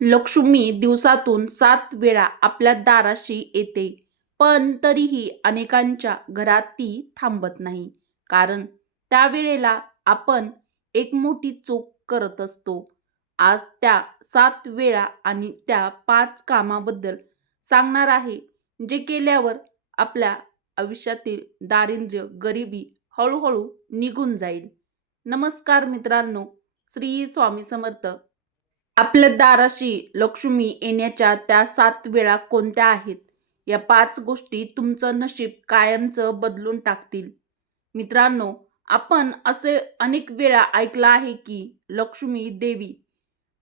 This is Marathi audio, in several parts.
लक्ष्मी दिवसातून 7 वेळा आपल्या दाराशी येते, पण तरीही अनेकांच्या घरात ती थांबत नाही. कारण त्यावेळेला आपण एक मोठी चूक करत असतो. आज त्या 7 वेळा आणि त्या 5 कामाबद्दल सांगणार आहे, जे केल्यावर आपल्या आयुष्यातील दारिद्र्य, गरिबी हळूहळू निघून जाईल. नमस्कार मित्रांनो, श्री स्वामी समर्थ. आपल्या दाराशी लक्ष्मी येण्याच्या त्या 7 वेळा कोणत्या आहेत? या 5 गोष्टी तुमचं नशीब कायमचं बदलून टाकतील. मित्रांनो, आपण असे अनेक वेळा ऐकलं आहे की लक्ष्मी देवी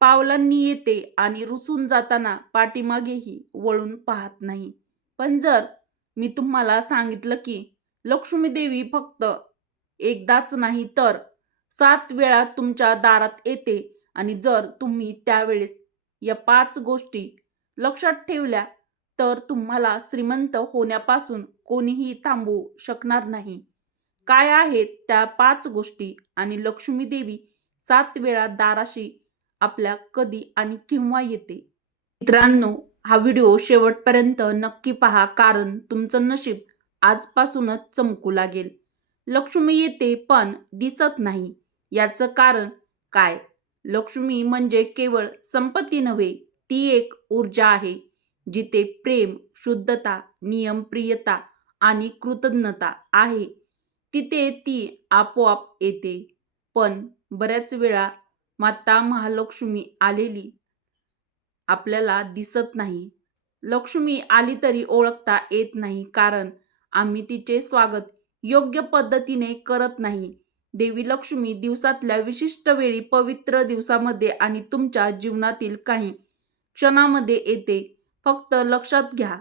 पावलांनी येते आणि रुसून जाताना पाठीमागेही वळून पाहत नाही. पण जर मी तुम्हाला सांगितलं की लक्ष्मी देवी फक्त एकदाच नाही तर 7 वेळा तुमच्या दारात येते आणि जर तुम्ही त्यावेळेस या 5 गोष्टी लक्षात ठेवल्या, तर तुम्हाला श्रीमंत होण्यापासून कोणीही थांबवू शकणार नाही. काय आहेत त्या 5 गोष्टी आणि लक्ष्मी देवी 7 वेळा दाराशी आपल्या कधी आणि केव्हा येते? मित्रांनो, हा व्हिडिओ शेवटपर्यंत नक्की पहा, कारण तुमचं नशीब आजपासूनच चमकू लागेल. लक्ष्मी येते पण दिसत नाही, याचं कारण काय? लक्ष्मी म्हणजे केवळ संपत्ती नव्हे, ती एक ऊर्जा आहे. जिथे प्रेम, शुद्धता, नियमप्रियता आणि कृतज्ञता आहे, तिथे ती आपोआप येते. पण बऱ्याच वेळा माता महालक्ष्मी आलेली आपल्याला दिसत नाही. लक्ष्मी आली तरी ओळखता येत नाही, कारण आम्ही तिचे स्वागत योग्य पद्धतीने करत नाही. देवी लक्ष्मी दिवसातल्या विशिष्ट वेळी, पवित्र दिवसामध्ये आणि तुमच्या जीवनातील काही क्षणामध्ये येते. फक्त लक्षात घ्या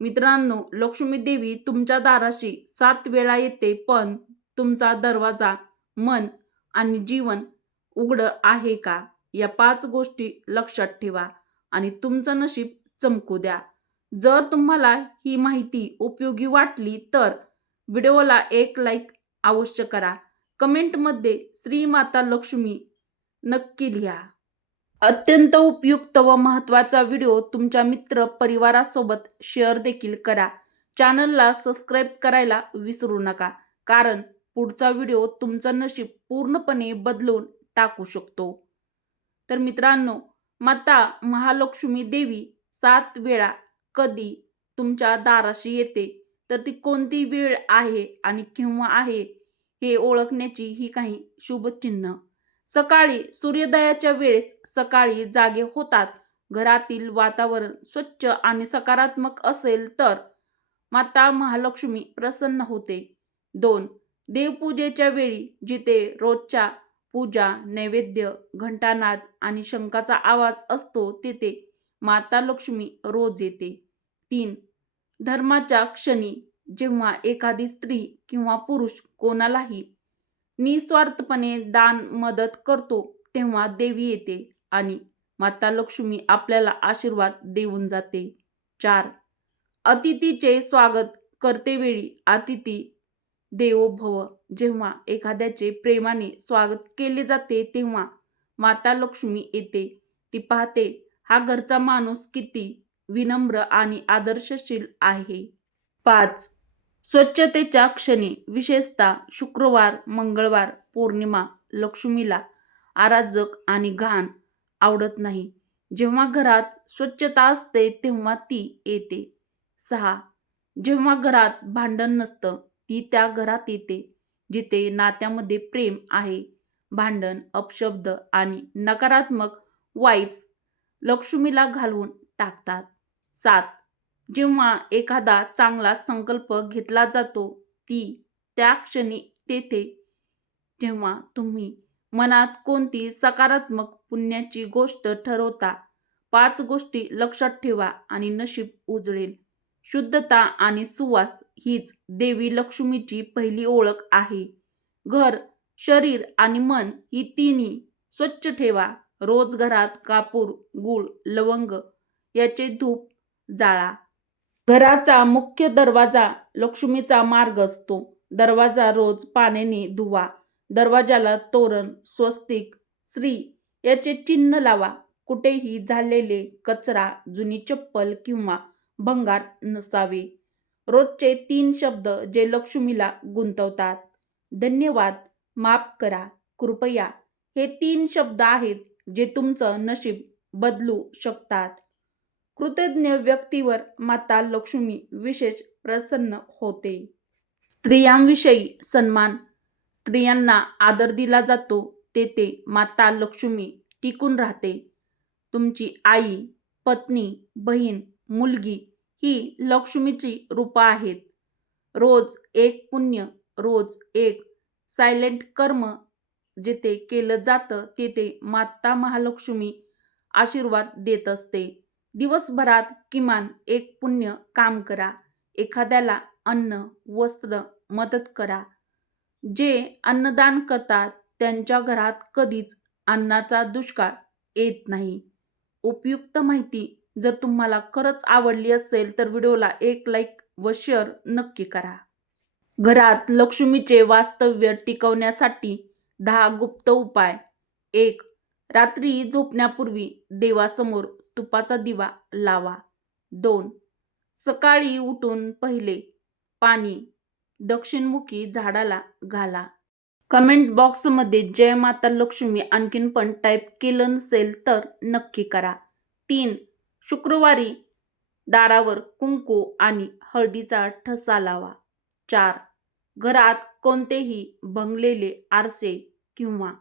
मित्रांनो, लक्ष्मी देवी तुमच्या दाराशी 7 वेळा येते, पण तुमचा दरवाजा, मन आणि जीवन उघडं आहे का? या 5 गोष्टी लक्षात ठेवा आणि तुमचं नशीब चमकू द्या. जर तुम्हाला ही माहिती उपयोगी वाटली तर व्हिडिओला एक लाईक अवश्य करा. कमेंटमध्ये श्री माता लक्ष्मी नक्की लिहा. अत्यंत उपयुक्त व महत्त्वाचा व्हिडिओ तुमच्या मित्र परिवारासोबत शेअर देखील करा. चॅनलला सबस्क्राईब करायला विसरू नका, कारण पुढचा व्हिडिओ तुमचं नशीब पूर्णपणे बदलून टाकू शकतो. तर मित्रांनो, माता महालक्ष्मी देवी 7 वेळा कधी तुमच्या दाराशी येते, तर ती कोणती वेळ आहे आणि केव्हा आहे हे ओळखण्याची ही काही शुभचिन्ह. सकाळी सूर्योदयाच्या वेळेस सकाळी जागे होतात, घरातील वातावरण स्वच्छ आणि सकारात्मक असेल तर माता महालक्ष्मी प्रसन्न होते. 2. देवपूजेच्या वेळी, जिथे रोजच्या पूजा, नैवेद्य, घंटानाद आणि शंखाचा आवाज असतो, तिथे माता लक्ष्मी रोज येते. 3. धर्माच्या क्षणी, जेव्हा एखादी स्त्री किंवा पुरुष कोणालाही निस्वार्थपणे दान मदत करतो, तेव्हा देवी येते आणि माता लक्ष्मी आपल्याला आशीर्वाद देऊन जाते. 4. अतिथीचे स्वागत करतेवेळी, अतिथी देवो भव, जेव्हा एखाद्याचे प्रेमाने स्वागत केले जाते, तेव्हा माता लक्ष्मी येते. ती पाहते हा घरचा माणूस किती विनम्र आणि आदर्शशील आहे. 5. स्वच्छतेच्या क्षणी, विशेषतः शुक्रवार, मंगळवार, पौर्णिमा, लक्ष्मीला अराजक आणि घाण आवडत नाही. जेव्हा घरात स्वच्छता असते, तेव्हा ती येते. 6. जेव्हा घरात भांडण नसतं, ती त्या घरात येते. जिथे नात्यामध्ये प्रेम आहे, भांडण, अपशब्द आणि नकारात्मक वाइब्स लक्ष्मीला घालवून टाकतात. 7. जेव्हा एखादा चांगला संकल्प घेतला जातो, ती त्या क्षणी तेथे. जेव्हा तुम्ही मनात कोणती सकारात्मक पुण्याची गोष्ट ठरवता, 5 गोष्टी लक्षात ठेवा आणि नशीब उजळेल. शुद्धता आणि सुवास हीच देवी लक्ष्मीची पहिली ओळख आहे. घर, शरीर आणि मन ही तिन्ही स्वच्छ ठेवा. रोज घरात कापूर, गूळ, लवंग याचे धूप जाळा. घराचा मुख्य दरवाजा लक्ष्मीचा मार्ग असतो. दरवाजा रोज पाण्याने धुवा. दरवाजाला तोरण, स्वस्तिक, श्री याचे चिन्ह लावा. कुठेही झालेले कचरा, जुनी चप्पल किंवा भंगार नसावे. रोजचे 3 शब्द जे लक्ष्मीला गुंतवतात. धन्यवाद, माफ करा, कृपया हे 3 शब्द आहेत जे तुमचं नशीब बदलू शकतात. कृतज्ञ व्यक्तीवर माता लक्ष्मी विशेष प्रसन्न होते. स्त्रियांविषयी सन्मान. स्त्रियांना आदर दिला जातो तेथे माता लक्ष्मी टिकून राहते. तुमची आई, पत्नी, बहीण, मुलगी ही लक्ष्मीची रूपं आहेत. रोज एक पुण्य, रोज एक सायलेंट कर्म जिथे केलं जातं तिथे माता महालक्ष्मी आशीर्वाद देत असते. दिवसभरात किमान एक पुण्य काम करा. एखाद्याला अन्न, वस्त्र मदत करा. जे अन्नदान करतात त्यांच्या घरात कधीच अन्नाचा दुष्काळ येत नाही. उपयुक्त माहिती जर तुम्हाला खरंच आवडली असेल तर व्हिडिओला एक लाईक व शेअर नक्की करा. घरात लक्ष्मीचे वास्तव्य टिकवण्यासाठी 10 गुप्त उपाय. 1. रात्री झोपण्यापूर्वी देवासमोर तुपाचा दिवा लावा. 2. सकाळी उठून पहिले पाणी दक्षिणमुखी झाडाला घाला. कमेंट बॉक्समध्ये जय माता लक्ष्मी आणखीन पण टाईप केलं नसेल तर नक्की करा. 3. शुक्रवारी दारावर कुंकू आणि हळदीचा ठसा लावा. 4. घरात कोणतेही भंगलेले आरसे किंवा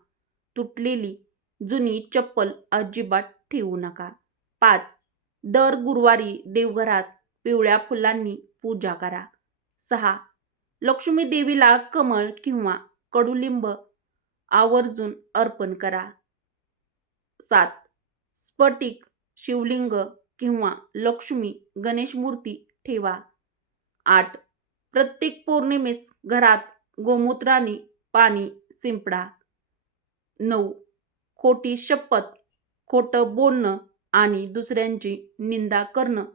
तुटलेली जुनी चप्पल अजिबात ठेवू नका. 5. दर गुरुवारी देवघरात पिवळ्या फुलांनी पूजा करा. 6. लक्ष्मी देवीला कमळ किंवा कडुलिंब आवर्जून अर्पण करा. 7. स्फटिक शिवलिंग किंवा लक्ष्मी गणेश मूर्ती ठेवा. 8. प्रत्येक पौर्णिमेस घरात गोमूत्राने पाणी शिंपडा. 9. खोटी शपथ, खोटं बोलणं आणि दुसऱ्यांची निंदा करणं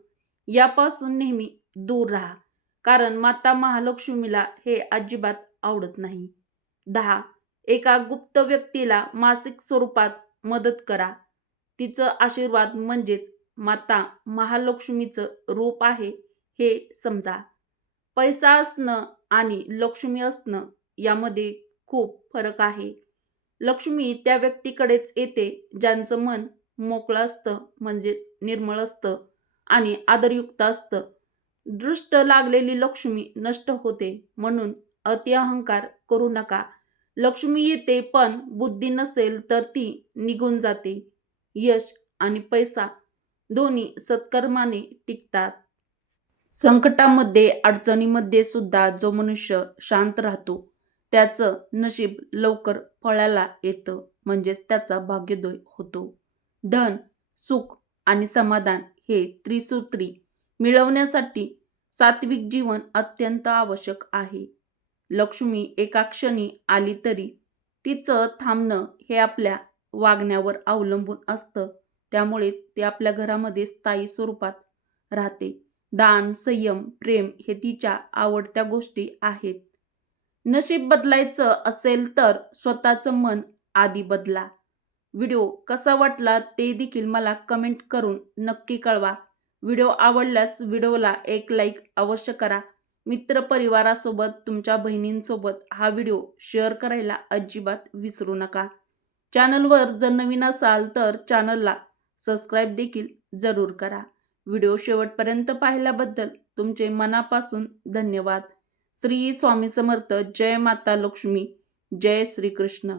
यापासून नेहमी दूर राहा, कारण माता महालक्ष्मीला हे अजिबात आवडत नाही. 10. एका गुप्त व्यक्तीला मासिक स्वरूपात मदत करा. तिचं आशीर्वाद म्हणजेच माता महालक्ष्मीचं रूप आहे हे समजा. पैसा असणं आणि लक्ष्मी असणं यामध्ये खूप फरक आहे. लक्ष्मी त्या व्यक्तीकडेच येते ज्यांचं मन मोकळं असतं, म्हणजेच निर्मळ असतं आणि आदरयुक्त असतं. दृष्ट लागलेली लक्ष्मी नष्ट होते, म्हणून अति अहंकार करू नका. लक्ष्मी येते पण बुद्धी नसेल तर ती निघून जाते. यश आणि पैसा दोन्ही सत्कर्माने टिकतात. संकटामध्ये, अडचणीमध्ये सुद्धा जो मनुष्य शांत राहतो त्याचं नशीब लवकर फळाला येतं, म्हणजेच त्याचा भाग्योदय होतो. धन, सुख आणि समाधान हे त्रिसूत्री मिळवण्यासाठी सात्विक जीवन अत्यंत आवश्यक आहे. लक्ष्मी एका क्षणी आली तरी तिचं थांबणं हे आपल्या वागण्यावर अवलंबून असतं. त्यामुळेच ती आपल्या घरामध्ये स्थायी स्वरूपात राहते. दान, संयम, प्रेम हे तिच्या आवडत्या गोष्टी आहेत. नशीब बदलायचं असेल तर स्वतःचं मन आधी बदला. व्हिडिओ कसा वाटला ते देखील मला कमेंट करून नक्की कळवा. व्हिडिओ आवडल्यास व्हिडिओला एक लाईक अवश्य करा. मित्रपरिवारासोबत, तुमच्या बहिणींसोबत हा व्हिडिओ शेअर करायला अजिबात विसरू नका. चॅनलवर जर नवीन असाल तर चॅनलला सबस्क्राईब देखील जरूर करा. व्हिडिओ शेवटपर्यंत पाहिल्याबद्दल तुमचे मनापासून धन्यवाद. श्री स्वामी समर्थ. जय माता लक्ष्मी. जय श्री कृष्ण.